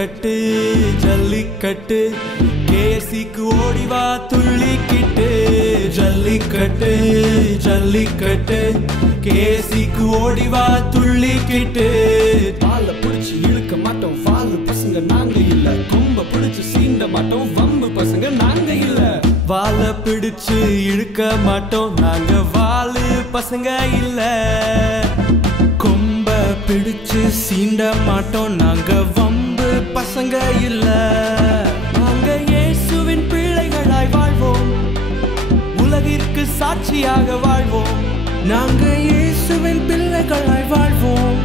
ஜல்லிக்கட்டு ஜல்லிக்கட்டு கேசிக்கு ஓடிவா துள்ளிக்கிட்டு ஜல்லிக்கட்டு ஜல்லிக்கட்டு கேசிக்கு ஓடிவா துள்ளிக்கிட்டு வாழ பிடிச்சு இழுக்க மாட்டோம் வாழு பசங்க நாங்க இல்ல கொம்ப பிடிச்சு சீண்ட மாட்டோம் வம்பு பசங்க நாங்க இல்ல வாழ பிடிச்சு இழுக்க மாட்டோம் நாங்க வாழு பசங்க இல்ல கொம்ப பிடிச்சு சீண்ட மாட்டோம் நாங்க வம்பு பசங்க இல்ல நாங்க இயேசுவின் பிள்ளைகளாய் வாழ்வோம் உலகிற்கு சாட்சியாக வாழ்வோம் நாங்க இயேசுவின் பிள்ளைகளாய் வாழ்வோம்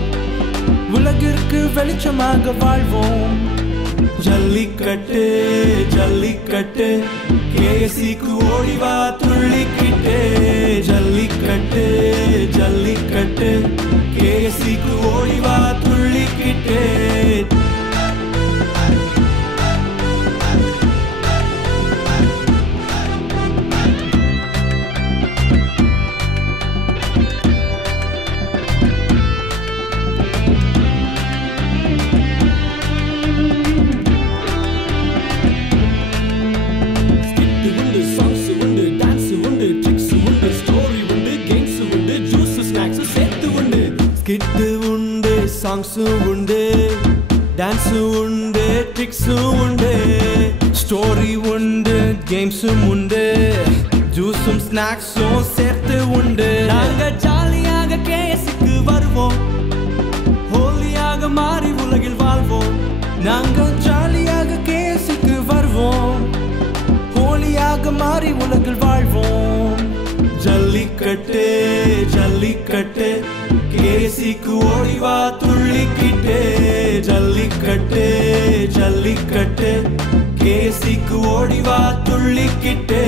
உலகிற்கு வெளிச்சமாக வாழ்வோம் ஜல்லிக்கட்டு ஜல்லிக்கட்டு கேசிக்கு ஓடிவா துள்ளிக்கிட்டு ஜல்லிக்கட்டு ஜல்லிக்கட்டு கேசிக்கு ஓடிவா துள்ளிக்கிட்டு ஸ்கிட்டு உண்டு சாங்ஸும் உண்டு டான்ஸும் உண்டு ட்ரிக்ஸும் உண்டு ஸ்டோரி உண்டு கேம்ஸும் உண்டு ஜூஸும் ஸ்நாக்ஸும் சேர்த்து உண்டு நாங்க ஜாலியாக கேஎஸ்க்கு வருவோம் ஹோலியாக மாறி உலகில் வாழ்வோம் நாங்க ஜாலியாக கேஎஸ்க்கு வருவோம் ஹோலியாக மாறி உலகில் வாழ்வோம் ஜல்லிக்கட்டு ஜல்லிக்கட்டு கேசிக்கு ஓடிவா துள்ளிக்கிட்டு ஜல்லிக்கட்டு ஜல்லிக்கட்டு கேசிக்கு ஓடிவா துள்ளிக்கிட்டு